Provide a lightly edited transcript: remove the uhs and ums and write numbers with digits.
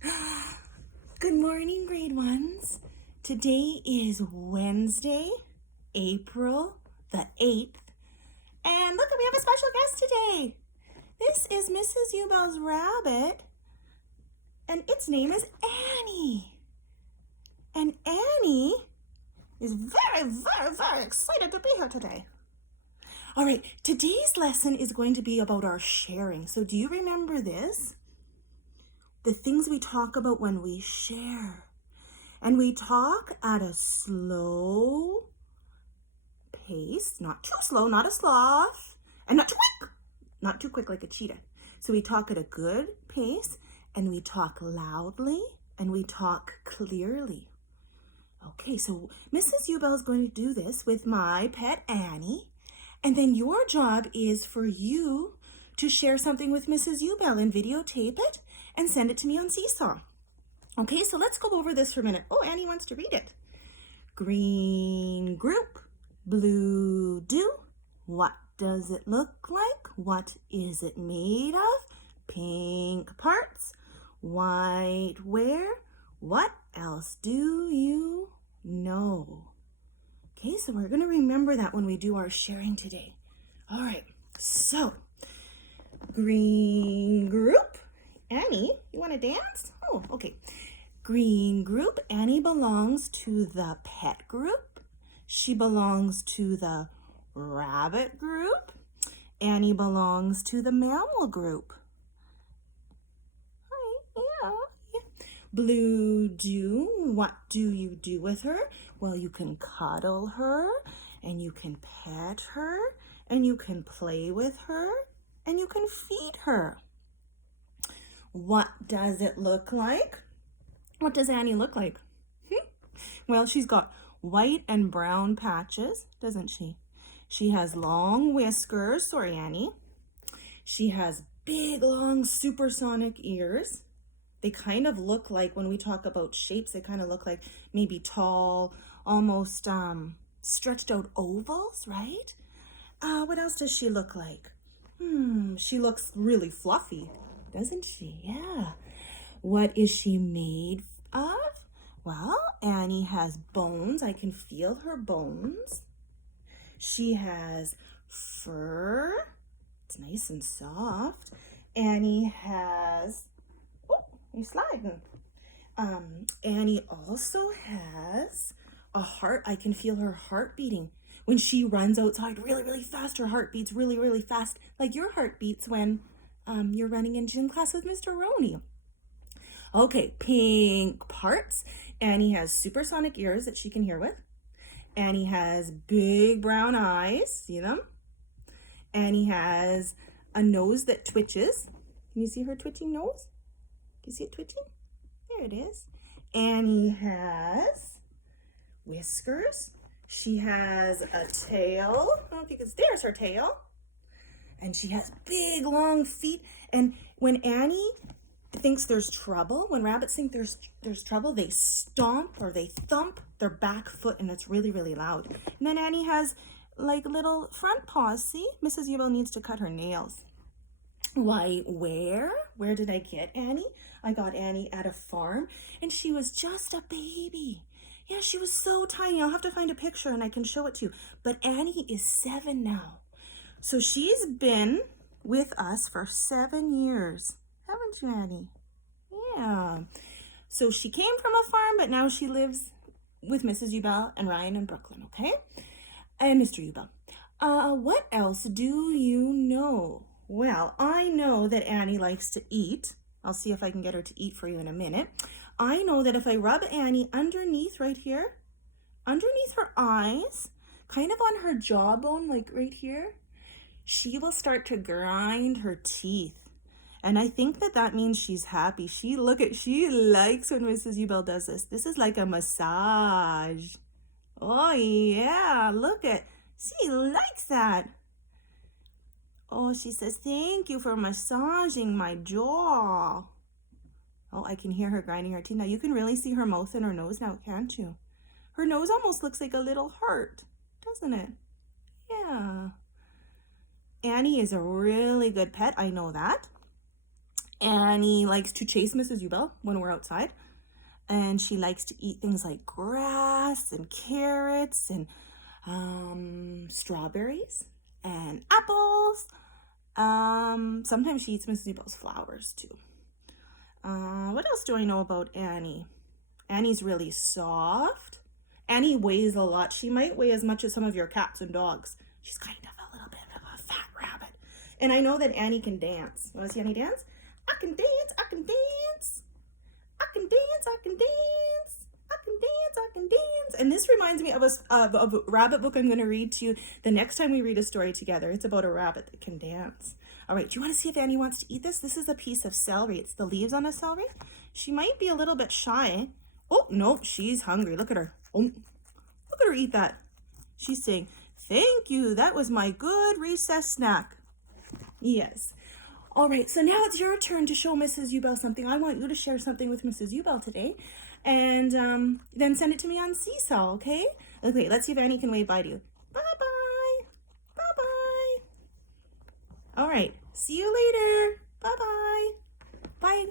Good morning, grade ones. Today is Wednesday, April the 8th. And look, we have a special guest today. This is Mrs. Ubell's rabbit, and its name is Annie. And Annie is very excited to be here today. All right, today's lesson is going to be about our sharing. So do you remember this? The things we talk about when we share. And we talk at a slow pace, not too slow, not a sloth, and not too quick, not too quick like a cheetah. So we talk at a good pace, and we talk loudly, and we talk clearly. Okay, so Mrs. Ubell is going to do this with my pet Annie, and then your job is for you to share something with Mrs. Ubell and videotape it and send it to me on Seesaw. Okay, so let's go over this for a minute. Oh, Annie wants to read it. Green group, blue do. What does it look like? What is it made of? Pink parts, white where? What else do you know? Okay, so we're going to remember that when we do our sharing today. All right, so green group. Annie, you want to dance? Oh, okay. Green group. Annie belongs to the pet group. She belongs to the rabbit group. Annie belongs to the mammal group. Hi, yeah. Blue do. What do you do with her? Well, you can cuddle her, and you can pet her, and you can play with her, and you can feed her. What does it look like? What does Annie look like? Well, she's got white and brown patches, doesn't she? She has long whiskers. Sorry, Annie. She has big, long, supersonic ears. They kind of look like, when we talk about shapes, they kind of look like maybe tall, almost stretched out ovals, right? What else does she look like? She looks really fluffy, doesn't she? Yeah. What is she made of? Well, Annie has bones. I can feel her bones. She has fur. It's nice and soft. Annie has, oh, you're sliding. Annie also has a heart. I can feel her heart beating. When she runs outside really fast, her heart beats really fast, like your heart beats when you're running in gym class with Mr. Roney. Okay, pink parts. Annie has supersonic ears that she can hear with. Annie has big brown eyes. See them? Annie has a nose that twitches. Can you see her twitching nose? Can you see it twitching? There it is. Annie has whiskers. She has a tail. I don't know if you can, there's her tail. And she has big, long feet. And when Annie thinks there's trouble, when rabbits think there's trouble, they stomp or they thump their back foot, and it's really loud. And then Annie has like little front paws. See, Mrs. Ubell needs to cut her nails. Why, where did I get Annie? I got Annie at a farm, and she was just a baby. Yeah, she was so tiny. I'll have to find a picture and I can show it to you. But Annie is 7 now. So she's been with us for 7 years. Haven't you, Annie? Yeah. So she came from a farm, but now she lives with Mrs. Ubell and Ryan in Brooklyn, okay? And Mr. Ubell. What else do you know? Well, I know that Annie likes to eat. I'll see if I can get her to eat for you in a minute. I know that if I rub Annie underneath right here, underneath her eyes, kind of on her jawbone, like right here, she will start to grind her teeth. And I think that means she's happy. She likes when Mrs. Ubell does this. This is like a massage. Oh yeah, look at, she likes that. Oh, she says, thank you for massaging my jaw. Oh, I can hear her grinding her teeth. Now you can really see her mouth and her nose now, can't you? Her nose almost looks like a little heart, doesn't it? Yeah. Annie is a really good pet, I know that. Annie likes to chase Mrs. Ubel when we're outside. And she likes to eat things like grass and carrots and strawberries and apples. Sometimes she eats Mrs. Ubel's flowers too. What else do I know about Annie? Annie's really soft. Annie weighs a lot. She might weigh as much as some of your cats and dogs. She's kind of a little bit of a fat rabbit. And I know that Annie can dance. You want to see Annie dance? I can dance, I can dance. I can dance, I can dance. I can dance, I can dance. And this reminds me of a rabbit book I'm going to read to you the next time we read a story together. It's about a rabbit that can dance. All right, do you want to see if Annie wants to eat this? This is a piece of celery. It's the leaves on a celery. She might be a little bit shy. Oh, no, she's hungry. Look at her. Oh, look at her eat that. She's saying, thank you. That was my good recess snack. Yes. All right, so now it's your turn to show Mrs. Ubel something. I want you to share something with Mrs. Ubel today. And then send it to me on Seesaw, okay? Okay, let's see if Annie can wave bye to you. Bye-bye. Bye-bye. All right, see you later. Bye-bye. Bye.